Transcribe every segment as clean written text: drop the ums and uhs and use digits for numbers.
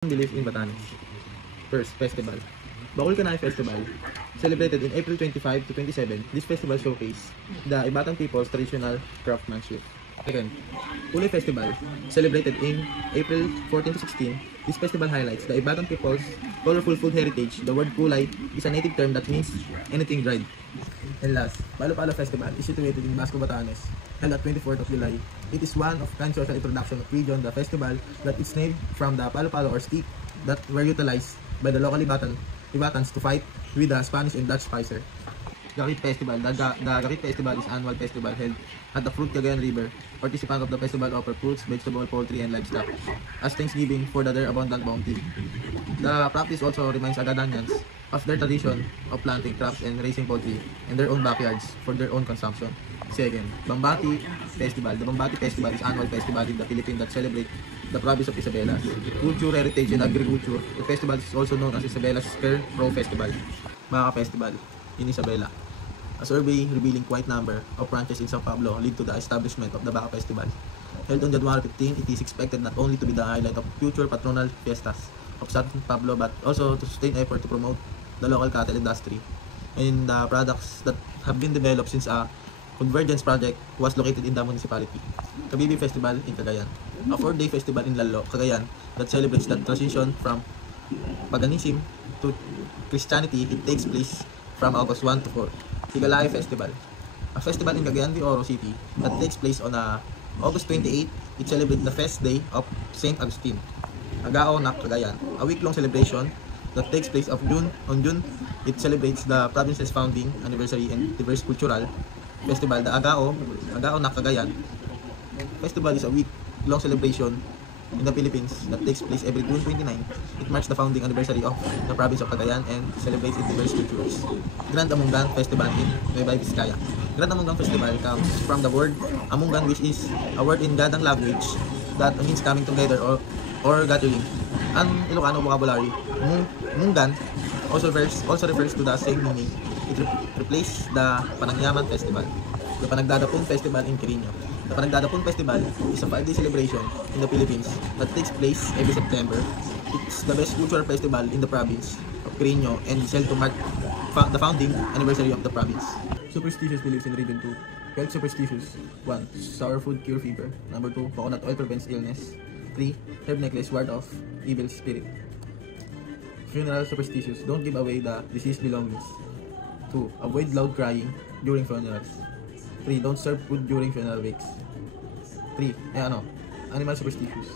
Belief in Batanes. First, festival. Bacol Kanay Festival. Celebrated in April 25 to 27, this festival showcase the Ibatan people's traditional craftsmanship. Second, Kulay Festival. Celebrated in April 14 to 16, this festival highlights the Ibatan people's colorful food heritage. The word kulay is a native term that means anything dried. And last, Palo-Palo Festival is situated in Basco, Batanes, held at 24th of July. It is one of kind social introduction of region. The festival that is named from the Palo-Palo or stick that were utilized by the local Ibatans to fight with the Spanish and Dutch Kaiser. Garit Festival. The Garit Festival is annual festival held at the Fruit Cagayan River. Participants of the festival offer fruits, vegetable, poultry, and livestock as thanksgiving for their abundant bounty. The practice also reminds Agadanians of their tradition of planting crops and raising poultry in their own backyards for their own consumption. Second, Bambati Festival. The Bambati Festival is annual festival in the Philippines that celebrate the province of Isabelas. Culture, heritage, and agriculture. The festival is also known as Isabelas Scarecrow Festival. Baka Festival in Isabela. A survey revealing quite number of branches in San Pablo lead to the establishment of the Baka Festival. Held on January 15, it is expected not only to be the highlight of future patronal fiestas of San Pablo but also to sustain effort to promote the local cattle industry and the products that have been developed since a convergence project was located in the municipality. Kabibi Festival in Cagayan. A 4-day festival in Lalo, Cagayan that celebrates the transition from paganism to Christianity. It takes place from August 1 to 4. Sigalay Festival. A festival in Cagayan de Oro City that takes place on August 28. It celebrates the feast day of Saint Agustin. Agao Nak Cagayan. A week-long celebration that takes place on June. It celebrates the province's founding anniversary and diverse cultural festival. The Agao Nak Cagayan Festival is a week-long celebration in the Philippines that takes place every June 29. It marks the founding anniversary of the province of Cagayan and celebrates its diverse cultures. Grand Amungan Festival in Nueva Vizcaya. Grand Amungan Festival comes from the word Amungan, which is a word in Gadang language that means coming together or gathering. An Ilocano vocabulary, Mungan also refers to the same meaning. It replaces the Panangyaman Festival. The Panagdadapon Festival in Quirino. The Panagdadapon Festival is a 5-day celebration in the Philippines that takes place every September. It's the best cultural festival in the province of Quirino and is held to mark the founding anniversary of the province. Superstitious beliefs in Region 2. Health superstitious. 1. Sour food cure fever. Number 2. Coconut oil prevents illness. 3. Herb necklace ward off evil spirit. Funeral superstitious. Don't give away the deceased belongings. 2. Avoid loud crying during funerals. 3. Don't serve food during funeral wakes. 3. Animal superstitious.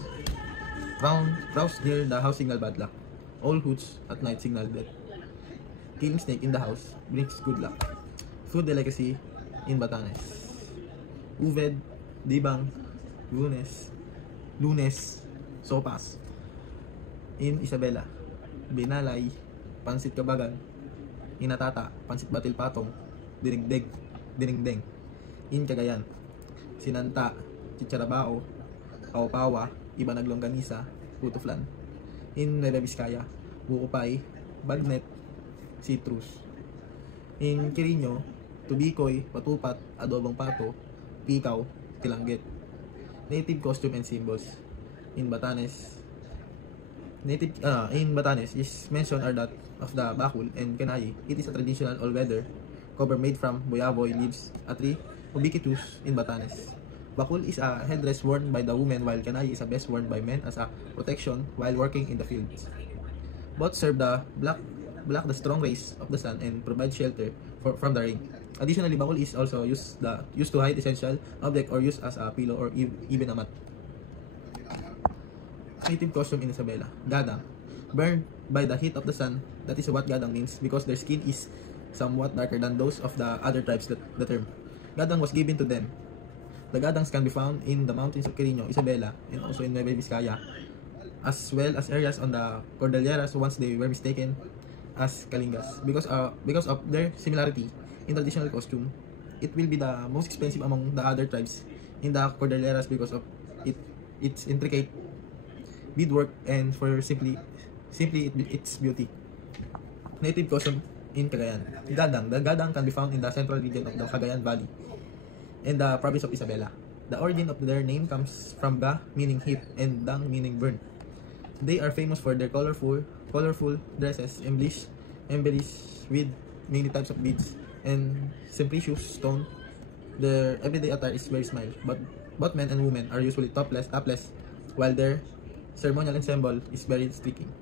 Crows near the house signal bad luck. All hoots at night signal death. Killing snake in the house brings good luck. Food delicacy in Batanes. Uved, Dibang, Lunes, Sopas. In Isabela. Binalay, Pansit Kabagan. Inatata, Pansit Batil Patong, Dinigdeng. In Cagayan, Sinanta, Chicharabao, Paupawa, Iba Naglongganisa, Putuflan. In Nueva Vizcaya, Bukupay, Bagnet, Citrus. In Quirino, Tubikoy, Patupat, Adobong Pato, Pikaw, Tilangget. Native costume and symbols. In Batanes, is mentioned are that of the bakul and kanay. It is a traditional all-weather cover made from boyaboy leaves, a tree ubiquitous in Batanes. Bakul is a headdress worn by the women while kanay is a vest worn by men as a protection while working in the fields. Both serve the block the strong rays of the sun and provide shelter from the rain. Additionally, bakul is also used to hide essential object or used as a pillow or even a mat. Native costume in Isabela. Gadang. Burned by the heat of the sun. That is what gadang means because their skin is somewhat darker than those of the other tribes. The term gadang was given to them. The gadangs can be found in the mountains of Quirino, Isabela, and also in Nueva Vizcaya, as well as areas on the Cordilleras once they were mistaken as Kalingas. Because of their similarity in traditional costume, it will be the most expensive among the other tribes in the Cordilleras because of its intricate beadwork and for simply its beauty. Native costume in Cagayan. Gadang. The gadang can be found in the central region of the Cagayan Valley in the province of Isabela. The origin of their name comes from ga, meaning heat, and dang, meaning burn. They are famous for their colorful dresses embellished with many types of beads and precious stone. Their everyday attire is very smile, but both men and women are usually topless, while their ceremonial ensemble is very striking.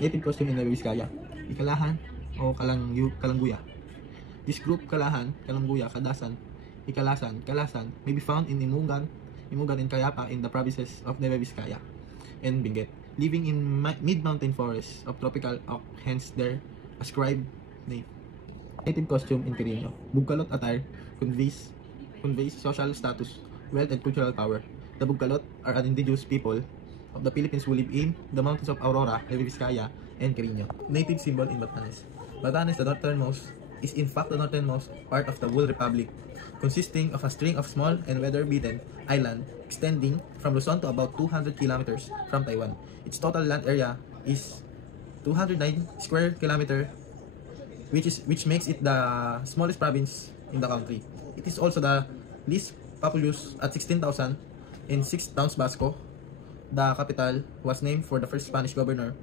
Native costume in Nueva Vizcaya, Ikalahan o Kalangguya. This group Kalahan, Kalangguya, Kadasan, Kalasan may be found in Imugan and Cayapa in the provinces of Nueva Vizcaya and Benguet, living in mid-mountain forests of tropical oak, hence their ascribed name. Native costume in Quirino. Bugkalot attire conveys social status, wealth, and cultural power. The Bugkalot are an indigenous people of the Philippines who live in the mountains of Aurora, Nueva Vizcaya, and Quirino. Native symbol in Batanes. Batanes, is in fact the northernmost part of the whole republic, consisting of a string of small and weather-beaten islands extending from Luzon to about 200 kilometers from Taiwan. Its total land area is 209 square kilometers, which makes it the smallest province in the country. It is also the least populous at 16,000 in 6 towns. Basco, the capital, was named for the first Spanish governor.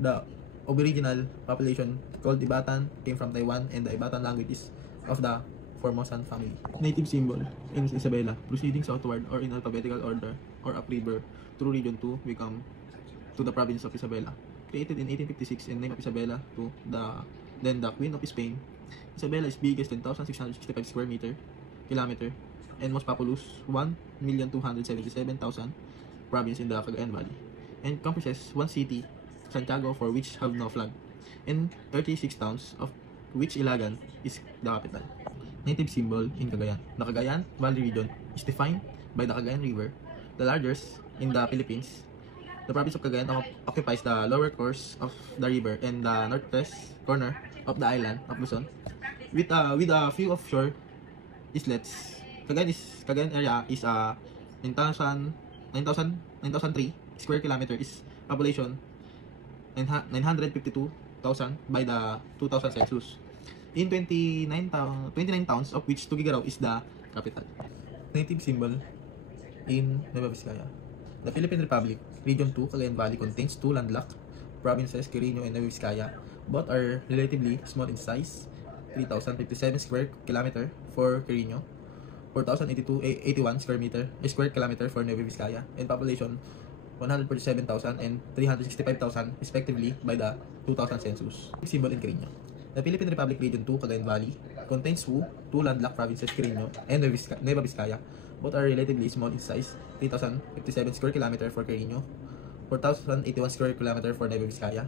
The aboriginal population called Ibatan came from Taiwan, and the Ibatan language is of the Formosan family. Native symbol in Isabela, proceeding southward or in alphabetical order or upriver through Region 2 become to the province of Isabela. Created in 1856 and name of Isabela to the Queen of Spain. Isabela is biggest 10,665 square kilometer and most populous 1,277,000 province in the Cagayan Valley, and comprises one city, Santiago, for which have no flag, and 36 towns, of which Ilagan is the capital. Native symbol in Cagayan. The Cagayan Valley region is defined by the Cagayan River, the largest in the Philippines. The province of Cagayan occupies the lower course of the river and the northwest corner of the island of Luzon, with a few offshore islets. Cagayan area is 9,003 square kilometer, is population 952,000 by the 2000 census. In 29 towns, of which Tuguegarao is the capital. Native symbol in Nueva Vizcaya. The Philippine Republic, Region 2, Cagayan Valley contains two landlocked provinces, Quirino and Nueva Vizcaya. Both are relatively small in size, 3,057 square kilometer for Quirino, 4,081 square kilometer for Nueva Vizcaya, and population 147,000 and 365,000 respectively by the 2000 census. Symbol in Quirino. The Philippine Republic Region 2, Cagayan Valley contains two landlocked provinces, Quirino and Nueva Vizcaya. Both are relatively small in size, 3,057 square kilometer for Quirino, 4,081 square kilometer for Nueva Vizcaya,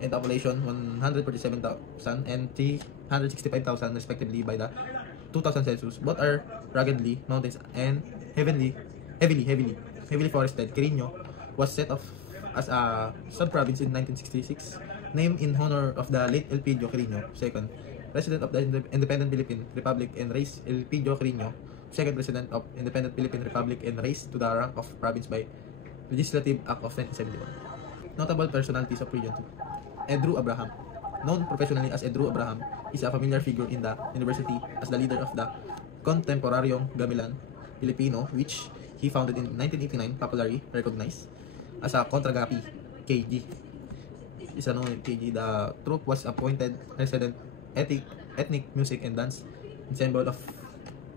and population 147,000 and 365,000 respectively by the 2000 census. Both are ruggedly mountains and heavily forested. Quirino was set off as a sub-province in 1966, named in honor of the late Elpidio Quirino II, President of the Independent Philippine Republic, and raised Elpidio Quirino, second President of Independent Philippine Republic, and raised to the rank of province by Legislative Act of 1971. Notable personalities of Region 2. Edru Abraham. Known professionally as Edru Abraham, is a familiar figure in the university as the leader of the Contemporaryong Gamelan Filipino, which he founded in 1989, popularly recognized as a Kontragapi KG. Is known KG. The troupe was appointed resident ethnic music and dance ensemble of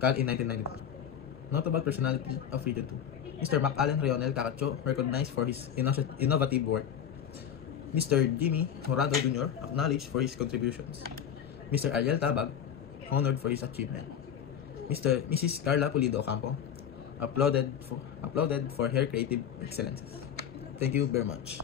CAL in 1992. Notable personality of Region 2. Mr. MacAllen Rionel Cacacho, recognized for his innovative work. Mr. Jimmy Morado Jr., acknowledged for his contributions. Mr. Ariel Tabag, honored for his achievement. Mrs. Carla Pulido Ocampo, applauded for her creative excellence. Thank you very much.